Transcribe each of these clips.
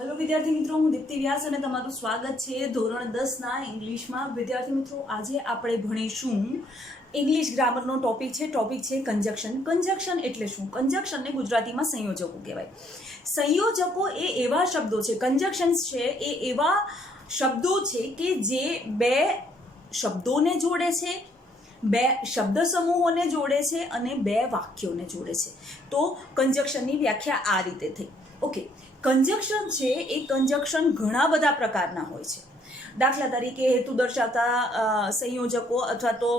Hello विद्यार्थी मित्रों, हूँ दीप्ति व्यास અને તમારું સ્વાગત છે ધોરણ 10 ના ઇંગ્લિશમાં। વિદ્યાર્થી મિત્રો, આજે આપણે ભણીશું ઇંગ્લિશ ગ્રામરનો ટોપિક છે કંજક્શન। કંજક્શન એટલે શું? કંજક્શનને ગુજરાતીમાં સંયોજકો કહેવાય। સંયોજકો એ એવા શબ્દો છે, કંજક્શન્સ છે એ એવા શબ્દો છે કે જે બે શબ્દોને જોડે છે, બે શબ્દ સમૂહોને જોડે છે અને બે વાક્યોને જોડે છે। તો કંજક્શનની વ્યાખ્યા આ રીતે થઈ। ઓકે, કંજક્શન છે એ કંજક્શન ઘણા બધા પ્રકારના હોય છે। દાખલા તરીકે હેતુ દર્શાવતા સંયોજકો અથવા તો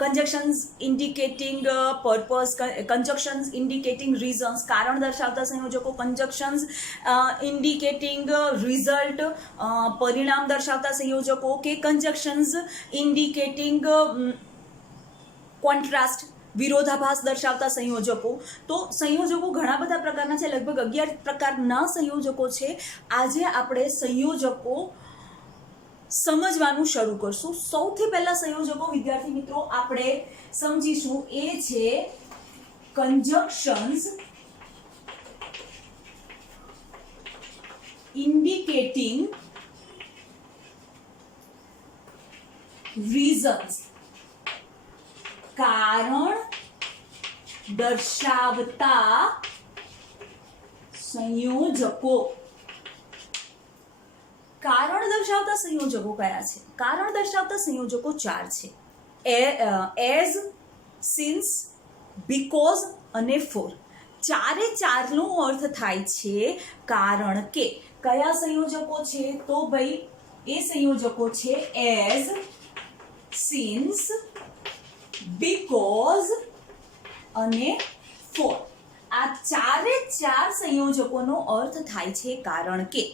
કંજક્શન્સ ઇન્ડિકેટિંગ પર્પસ, કંજક્શન્સ ઇન્ડિકેટિંગ રીઝન્સ, કારણ દર્શાવતા સંયોજકો, કંજક્શન્સ ઇન્ડિકેટિંગ રિઝલ્ટ, પરિણામ દર્શાવતા સંયોજકો, કે કંજક્શન્સ ઇન્ડિકેટિંગ કોન્ટ્રાસ્ટ, વિરોધાભાસ દર્શાવતા સંયોજકો। તો સંયોજકો ઘણા બધા પ્રકારના છે, લગભગ 11 પ્રકારના સંયોજકો છે। આજે આપણે સંયોજકો સમજવાનું શરૂ કરશું। સૌથી પહેલા સંયોજકો વિદ્યાર્થી મિત્રો આપણે સમજીશું એ છે કંજક્શન્સ ઇન્ડિકેટિંગ રીઝન્સ, કારણ દર્શાવતા સંયોજકો। કારણ દર્શાવતા સંયોજકો કયા છે? કારણ દર્શાવતા સંયોજકો 4 છે, એઝ, સિન્સ, બીકોઝ અને ફોર। ચારે ચારનો અર્થ થાય છે કારણ કે। કયા સંયોજકો છે? તો ભાઈ એ સંયોજકો છે એઝ, સિન્સ, બીકોઝ અને ફોર। આ ચારે ચાર સંયોજકોનો અર્થ થાય છે કારણ કે।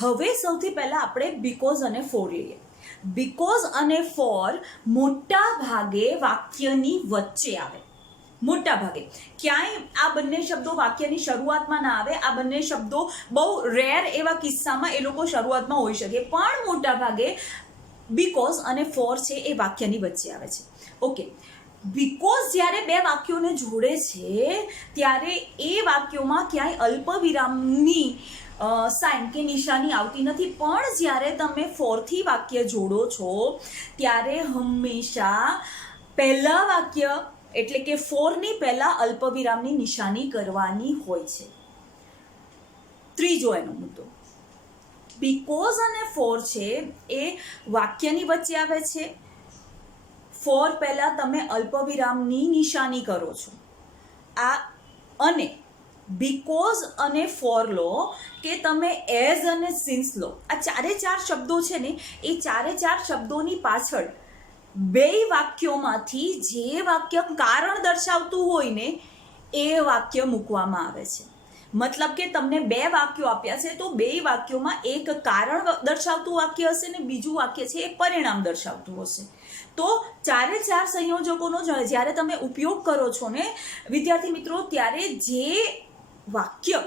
હવે સૌથી પહેલા આપણે બીકોઝ અને ફોર લઈએ। બીકોઝ અને ફોર મોટા ભાગે વાક્યની વચ્ચે આવે, મોટા ભાગે। ક્યાંય આ બંને શબ્દો વાક્યની શરૂઆતમાં ના આવે। આ બંને શબ્દો બહુ રેર એવા કિસ્સામાં એ લોકો શરૂઆતમાં હોઈ શકે, પણ મોટા ભાગે બીકોઝ અને ફોર છે એ વાક્યની વચ્ચે આવે છે। ઓકે, બીકોઝ જ્યારે બે વાક્યોને જોડે છે ત્યારે એ વાક્યોમાં ક્યાંય અલ્પ વિરામની સાઇન કે નિશાની આવતી નથી, પણ જ્યારે તમે ફોરથી વાક્ય જોડો છો ત્યારે હંમેશા પહેલા વાક્ય એટલે કે ફોરની પહેલા અલ્પ વિરામની નિશાની કરવાની હોય છે। ત્રીજો એનો મુદ્દો, બીકોઝ અને ફોર છે એ વાક્યની વચ્ચે આવે છે। ફોર પહેલા તમે અલ્પવિરામની નિશાની કરો છો આ, અને બીકોઝ અને ફોર લો કે તમે એઝ અને સિન્સ લો। આ ચારે ચાર શબ્દો છે ને એ ચારે ચાર શબ્દોની પાછળ બે વાક્યોમાંથી જે વાક્ય કારણ દર્શાવતું હોય ને એ વાક્ય મૂકવામાં આવે છે। મતલબ કે તમને બે વાક્યો આપ્યા છે તો બે વાક્યોમાં એક કારણ દર્શાવતું વાક્ય હશે ને બીજું વાક્ય છે એ પરિણામ દર્શાવતું હશે। તો ચારે ચાર સંયોજકોનો જ્યારે તમે ઉપયોગ કરો છો ને વિદ્યાર્થી મિત્રો, ત્યારે જે વાક્ય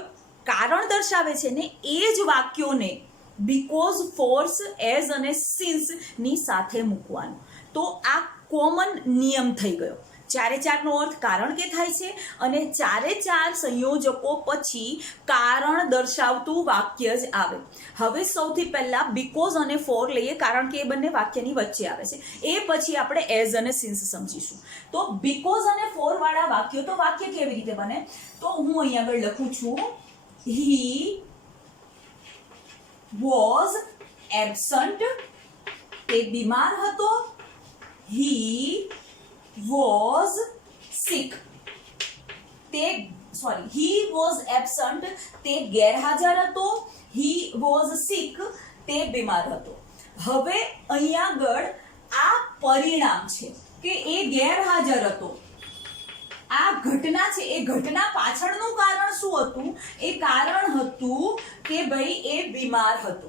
કારણ દર્શાવે છે ને એ જ વાક્યોને બીકોઝ, ફોર્સ, એઝ અને સિન્સની સાથે મૂકવાનું। તો આ કોમન નિયમ થઈ ગયો। ચારે ચારનો અર્થ કારણ કે થાય છે અને ચારે ચાર સંયોજકો પછી કારણ દર્શાવતું વાક્ય જ આવે। હવે સૌથી પહેલા બીકોઝ અને ફોર લઈએ કારણ કે એ બંને વાક્યની વચ્ચે આવે છે, એ પછી આપણે એઝ અને સિન્સ સમજીશું। તો બીકોઝ અને ફોર વાળા વાક્યો, તો વાક્ય કેવી રીતે બને? તો હું અહીંયા આગળ લખું છું, હી વોઝ એબસન્ટ, તે બીમાર હતો। હી was sick, he was absent, તે ગેરહાજર હતો। he was sick, તે બીમાર હતો। હવે અહીંયા આગળ આ પરિણામ છે કે એ ગેરહાજર હતો। આ ઘટના છે, એ ઘટના પાછળનું કારણ શું હતું? એ કારણ હતું કે ભાઈ એ બીમાર હતો।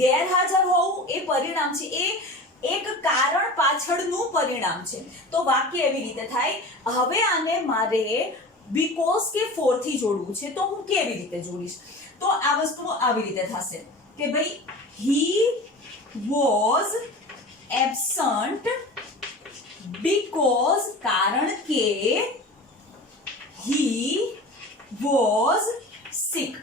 ગેરહાજર હોવું એ પરિણામ છે, એ એક કારણ પાછળનું પરિણામ છે। તો વાક્ય એવી રીતે થાય। હવે આને મારે બીકોઝ કે ફોર થી જોડવું છે, તો હું કેવી રીતે જોડીશ? તો આ વસ્તુ આવી રીતે થશે કે ભાઈ હી વોઝ એબસન્ટ બીકોઝ, કારણ કે હી વોઝ સિક।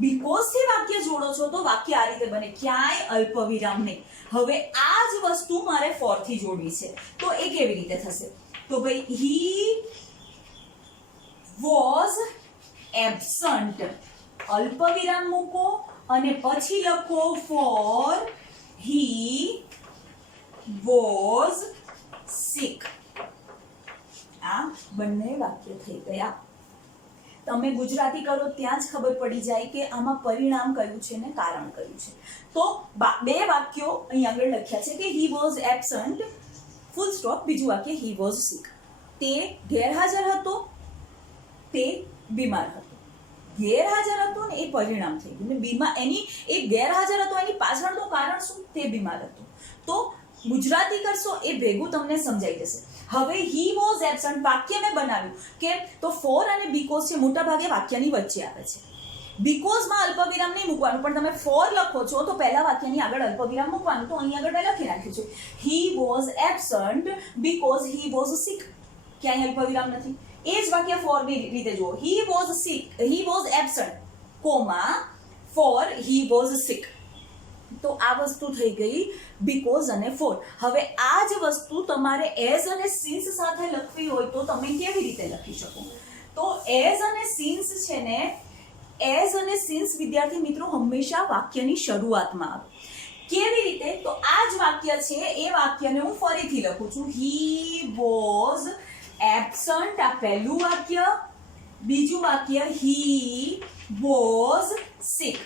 બીકોઝ થી વાક્ય જોડો છો તો વાક્ય આ રીતે બને, ક્યાંય અલ્પવિરામ નહીં. હવે આ જ વસ્તુ મારે ફોર થી જોડવી છે તો એ કેવી રીતે થશે? તો ભાઈ હી વોઝ એબસન્ટ, અલ્પવિરામ મૂકો અને પછી લખો ફોર હી વોઝ સિક. આ બંને વાક્ય થઈ ગયા. તમે ગુજરાતી કરો ત્યાં જ ખબર પડી જાય કે આમાં પરિણામ કયું છે ને કારણ કયું છે. તો બે વાક્યો અહીં આગળ લખ્યા છે કે હી વોઝ એબસન્ટ ફૂલ સ્ટોપ, બીજું વાક્ય હી વોઝ સિક. તે ગેરહાજર હતો, તે બીમાર હતો. ગેરહાજર હતો ને એ પરિણામ થઈ ગયું ને બીમાર, એની એ ગેરહાજર હતો એની પાછળનું કારણ શું? તે બીમાર હતો. તો ગુજરાતી કરશો એ ભેગું તમને સમજાઈ જશે. હવે હી વોઝ એબસન્ટ વાક્ય મેં બનાવ્યું કેમ? તો ફોર અને બીકોઝ છે મોટા ભાગે વાક્યની વચ્ચે આવે છે. બીકોઝમાં અલ્પવિરામ નહીં મૂકવાનું, પણ તમે ફોર લખો છો તો પહેલા વાક્યની આગળ અલ્પવિરામ મૂકવાનું. તો અહીં આગળ મેં લખી નાખ્યું છે he was absent because he was sick. ક્યાંય અલ્પવિરામ નથી. એ જ વાક્ય ફોર ની રીતે જુઓ, he was sick, he was absent comma for he was sick. તો આ વસ્તુ થઈ ગઈ બીકોઝ અને ફોર. હવે આ જ વસ્તુ તમારે એઝ અને સિન્સ સાથે લખવી હોય તો તમે કેવી રીતે લખી શકો? તો એઝ અને સિન્સ છે ને, એઝ અને સિન્સ વિદ્યાર્થી મિત્રો હંમેશા વાક્યની શરૂઆતમાં આવે. કેવી રીતે? તો આ જ વાક્ય છે એ વાક્યને હું ફરીથી લખું છું. હી વોઝ એબસન્ટ, આ પહેલું વાક્ય. બીજું વાક્ય હી વોઝ સિક.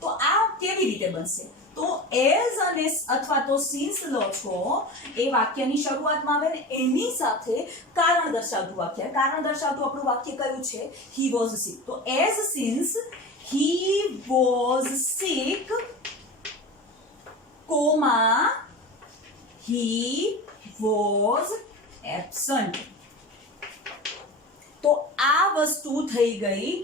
તો આ કેવી રીતે બનશે? તો એઝ અને અથવા તો સિન્સ લો છો એ વાક્યની શરૂઆતમાં આવે ને એની સાથે કારણ દર્શાવતું વાક્ય. કારણ દર્શાવતું આપણું વાક્ય કયું છે? He was sick. તો as since he was sick comma he was absent. તો આ વસ્તુ થઈ ગઈ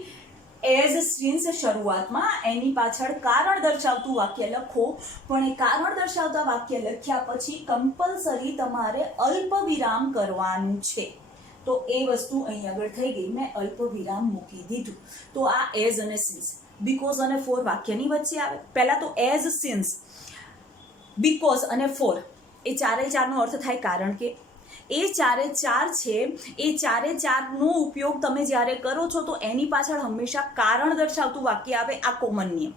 એઝ સિન્સ શરૂઆતમાં. એની પાછળ કારણ દર્શાવતું વાક્ય લખો, પણ એ કારણ દર્શાવતા વાક્ય લખ્યા પછી કમ્પલસરી તમારે અલ્પ વિરામ કરવાનું છે. તો એ વસ્તુ અહીં આગળ થઈ ગઈ, મેં અલ્પ વિરામ મૂકી દીધું. તો આ એઝ અને સિન્સ, બીકોઝ અને ફોર વાક્યની વચ્ચે આવે. પહેલા તો એઝ સિન્સ, બીકોઝ અને ફોર એ ચારે ચારનો અર્થ થાય કારણ કે. એ ચારે ચાર છે એ ચારે ચારનો ઉપયોગ તમે જ્યારે કરો છો તો એની પાછળ હંમેશા કારણ દર્શાવતું વાક્ય આવે. આ કોમન નિયમ.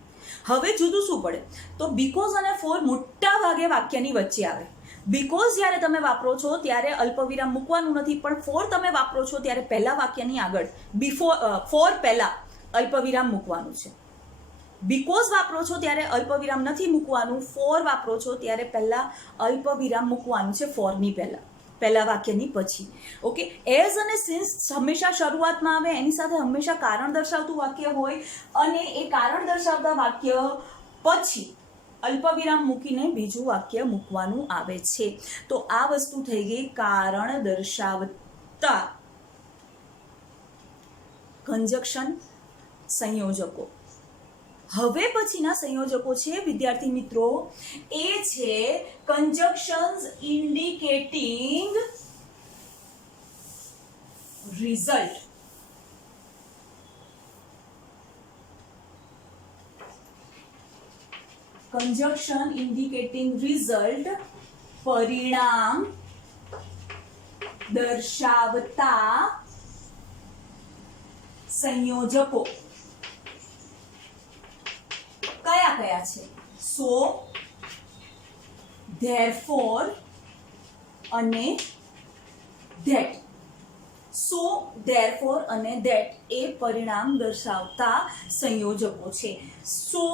હવે જુદું શું પડે? તો બીકોઝ અને ફોર મોટા ભાગે વાક્યની વચ્ચે આવે. બીકોઝ જ્યારે તમે વાપરો છો ત્યારે અલ્પવિરામ મૂકવાનું નથી, પણ ફોર તમે વાપરો છો ત્યારે પહેલા વાક્યની આગળ ફોર પહેલા અલ્પવિરામ મૂકવાનું છે. બીકોઝ વાપરો છો ત્યારે અલ્પવિરામ નથી મૂકવાનું. ફોર વાપરો છો ત્યારે પહેલા અલ્પવિરામ મૂકવાનું છે ફોરની પહેલા વાક્યની પછી. ઓકે. એઝ અને સિન્સ હંમેશા શરૂઆતમાં આવે, એની સાથે હંમેશા કારણ દર્શાવતું વાક્ય હોય અને એ કારણ દર્શાવતા વાક્ય પછી અલ્પવિરામ મૂકીને બીજું વાક્ય મૂકવાનું આવે છે. તો આ વસ્તુ થઈ ગઈ કારણ દર્શાવતા કંજક્શન સંયોજકો. હવે પછીના સંયોજકો છે વિદ્યાર્થી મિત્રો એ છે કંજક્શન્સ indicating result. Conjunction indicating result પરિણામ દર્શાવતા સંયોજકો કયા કયા છે? સો, ધેરફોર અને ધેટ. સો, ધેરફોર અને ધેટ એ પરિણામ દર્શાવતા સંયોજકો છે. સો,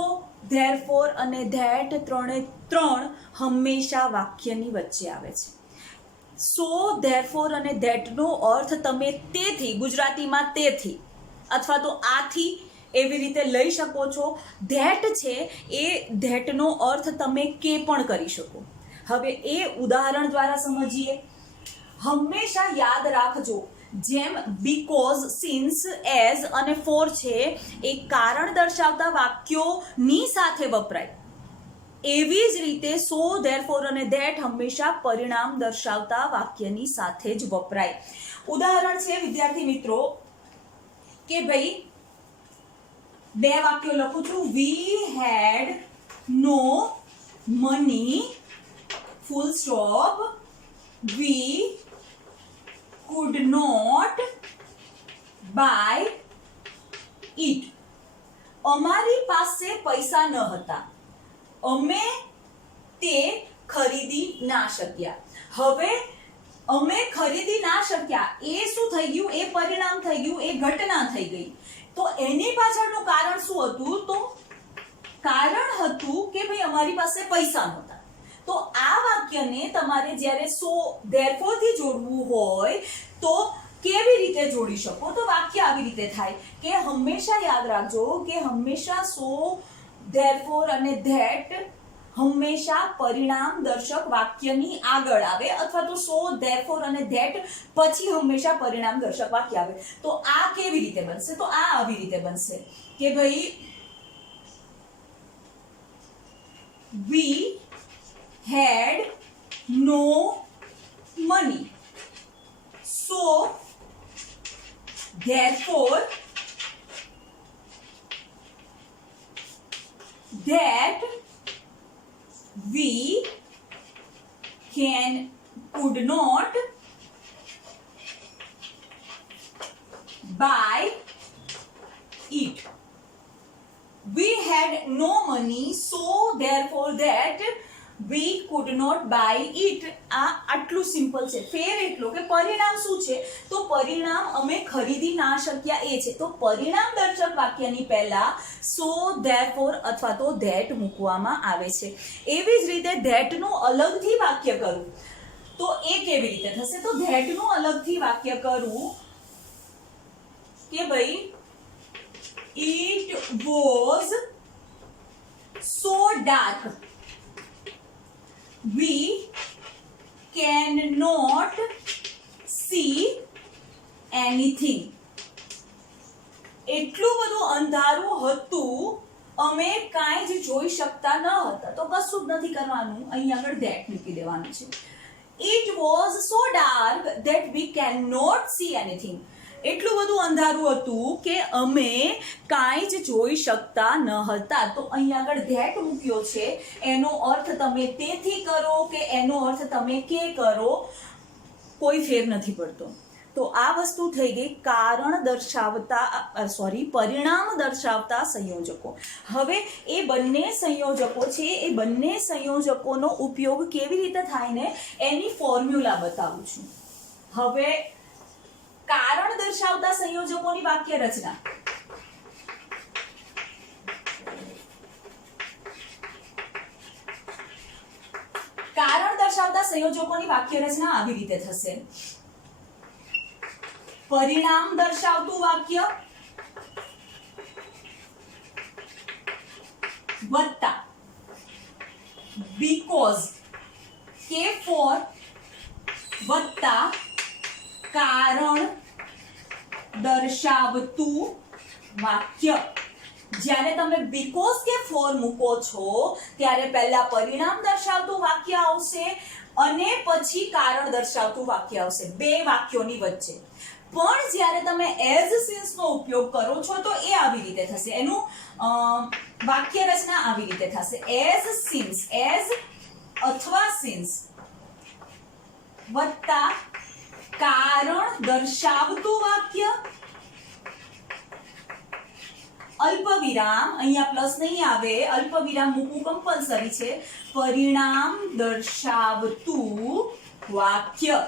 ધેરફોર અને ધેટ ત્રણે ત્રણ હંમેશા વાક્યની વચ્ચે આવે છે. સો, ધેરફોર અને ધેટનો અર્થ તમે તેથી, ગુજરાતીમાં તેથી અથવા તો આથી એવી રીતે લઈ શકો છો. ધેટ છે એ ધેટનો અર્થ તમે કે પણ કરી શકો. હવે એ ઉદાહરણ દ્વારા સમજીએ. હંમેશા યાદ રાખજો, જેમ બીકોઝ, સિન્સ, એઝ અને ફોર છે એ કારણ દર્શાવતા વાક્યોની સાથે વપરાય, એવી જ રીતે સો, ધેરફોર અને ધેટ હંમેશા પરિણામ દર્શાવતા વાક્યની સાથે જ વપરાય. ઉદાહરણ છે વિદ્યાર્થી મિત્રો કે ભાઈ બે વાક્યો લખું છું. We had no money full stop. We could not buy it. અમારી પાસે પૈસા ન હતા, અમે તે ખરીદી ના શક્યા. હવે અમે ખરીદી ના શક્યા એ શું થઈ ગયું? એ પરિણામ થઈ ગયું, એ ઘટના થઈ ગઈ. તો એની પાછળનું કારણ શું હતું? તો કારણ હતું કે ભાઈ અમારી પાસે પૈસા નહોતા. તો આ વાક્યને તમારે જ્યારે સો ધેરફોર થી જોડવું હોય તો કેવી રીતે જોડી શકો? તો વાક્ય આવી રીતે થાય કે હંમેશા યાદ રાખજો કે હંમેશા સો ધેરફોર અને ધેટ હંમેશા પરિણામ દર્શક વાક્યની આગળ આવે, અથવા તો સો ધેરફોર અને ધેટ પછી હંમેશા પરિણામ દર્શક વાક્ય આવે. તો આ કેવી રીતે બનશે? તો આ આવી રીતે બનશે કે ભાઈ we had no money, so therefore that we could not buy it. We had no money, so therefore that we could not buy it. આ આટલું સિમ્પલ છે. ફેર એટલો કે પરિણામ શું છે? તો પરિણામ અમે ખરીદી ના શક્યા એ છે. તો પરિણામ દર્શક વાક્યની પહેલા સો ધેરફોર અથવા તો ધેટ મૂકવામાં આવે છે. એવી જ રીતે ધેટનું અલગથી વાક્ય કરું તો એ કેવી રીતે થશે? તો ધેટનું અલગથી વાક્ય કરું કે ભાઈ it was so dark, we cannot see anything. એટલું બધું અંધારું હતું, અમે કાંઈ જ જોઈ શકતા ન હતા. તો કશું જ નથી કરવાનું, અહીં આગળ ધેટ મૂકી દેવાનું છે. It was so dark that we cannot see anything. એટલું બધું અંધારું હતું કે અમે કાંઈ જ જોઈ શકતા ન હતા. તો અહીં આગળ ધેટ મૂક્યો છે. એનો અર્થ તમે તેથી કરો કે એનો અર્થ તમે કે કરો, કોઈ ફેર નથી પડતો. તો આ વસ્તુ થઈ ગઈ કારણ દર્શાવતા પરિણામ દર્શાવતા સંયોજકો. હવે એ બંને સંયોજકો છે, એ બંને સંયોજકોનો ઉપયોગ કેવી રીતે થાય ને એની ફોર્મ્યુલા બતાવું છું. હવે કારણ દર્શાવતા સંયોજકોની વાક્ય રચના. કારણ દર્શાવતા સંયોજકોની વાક્ય રચના આવી રીતે થશે. પરિણામ દર્શાવતું વાક્ય વત્તા because કે ફોર વત્તા કારણ દર્શાવતું વાક્ય. જ્યારે તમે બીકોઝ કે ફોર મૂકો છો ત્યારે પહેલા પરિણામ દર્શાવતું વાક્ય આવશે અને પછી કારણ દર્શાવતું વાક્ય આવશે, બે વાક્યોની વચ્ચે. પણ જ્યારે તમે એઝ સિન્સ નો ઉપયોગ કરો છો તો એ આવી રીતે થશે. એનું વાક્ય રચના આવી રીતે થશે. એઝ સિન્સ, એઝ અથવા સિન્સ વત્તા કારણ દર્શાવતું વાક્ય અલ્પ વિરામ, અહીંયા પ્લસ નહીં આવે, અલ્પ વિરામ મૂકવું કમ્પલસરી છે, પરિણામ દર્શાવતું વાક્ય.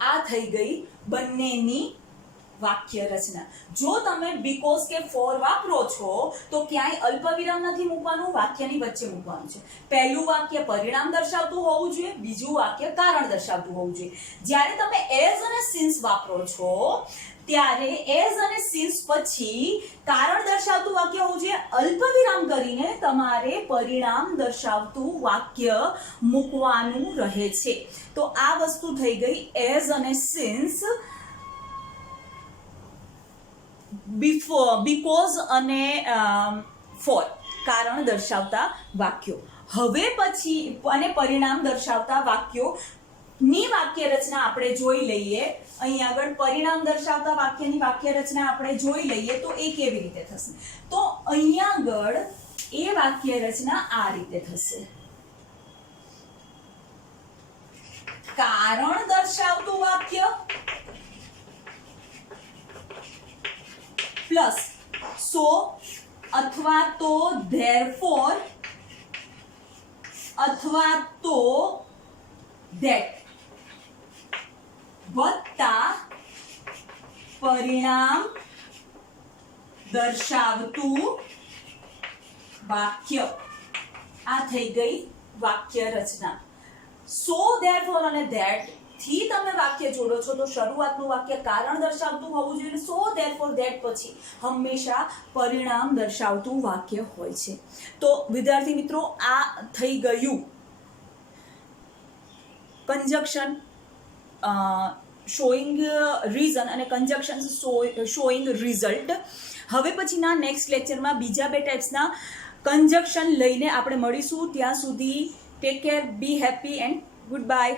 આ થઈ ગઈ બંનેની વાક્ય રચના. જો તમે બીકોઝ કે ફોર વાપરો છો તો ક્યાંય અલ્પ વિરામ નથી મૂકવાનું, વાક્યની વચ્ચે મૂકવાનું છે. પહેલું વાક્ય પરિણામ દર્શાવતું હોવું જોઈએ, બીજું વાક્ય કારણ દર્શાવતું હોવું જોઈએ. જ્યારે તમે એઝ અને સિન્સ વાપરો છો ત્યારે એઝ અને સિન્સ પછી કારણ દર્શાવતું વાક્ય હોવું જોઈએ. અલ્પ વિરામ કરીને તમારે પરિણામ દર્શાવતું વાક્ય મૂકવાનું રહે છે. તો આ વસ્તુ થઈ ગઈ એઝ અને સિન્સ, બીકોઝ અને ફોર કારણ દર્શાવતા વાક્યો. હવે પછી અને પરિણામ દર્શાવતા વાક્યો ની વાક્ય રચના આપણે જોઈ લઈએ. અહીં આગળ પરિણામ દર્શાવતા વાક્યની વાક્ય રચના આપણે જોઈ લઈએ તો એ કેવી રીતે થશે. તો અહીં આગળ એ વાક્ય રચના આ રીતે થશે. કારણ દર્શાવતું વાક્ય પ્લસ સો અથવા તો ધેરફોર અથવા તો ધેટ વત્તા પરિણામ દર્શાવતું વાક્ય. આ થઈ ગઈ વાક્ય રચના. સો ધેરફોર અને ધેટ થી તમે વાક્ય જોડો છો તો શરૂઆતનું વાક્ય કારણ દર્શાવતું હોવું જોઈએ. સો ધેરફોર ધેટ પછી હંમેશા પરિણામ દર્શાવતું વાક્ય હોય છે. તો વિદ્યાર્થી મિત્રો, આ થઈ ગયું કંજક્શન શોઈંગ રીઝન અને કંજક્શન શોઈંગ રિઝલ્ટ. હવે પછીના નેક્સ્ટ લેક્ચરમાં બીજા બે ટાઈપ્સના કંજક્શન લઈને આપણે મળીશું. ત્યાં સુધી take care, B happy and good bye.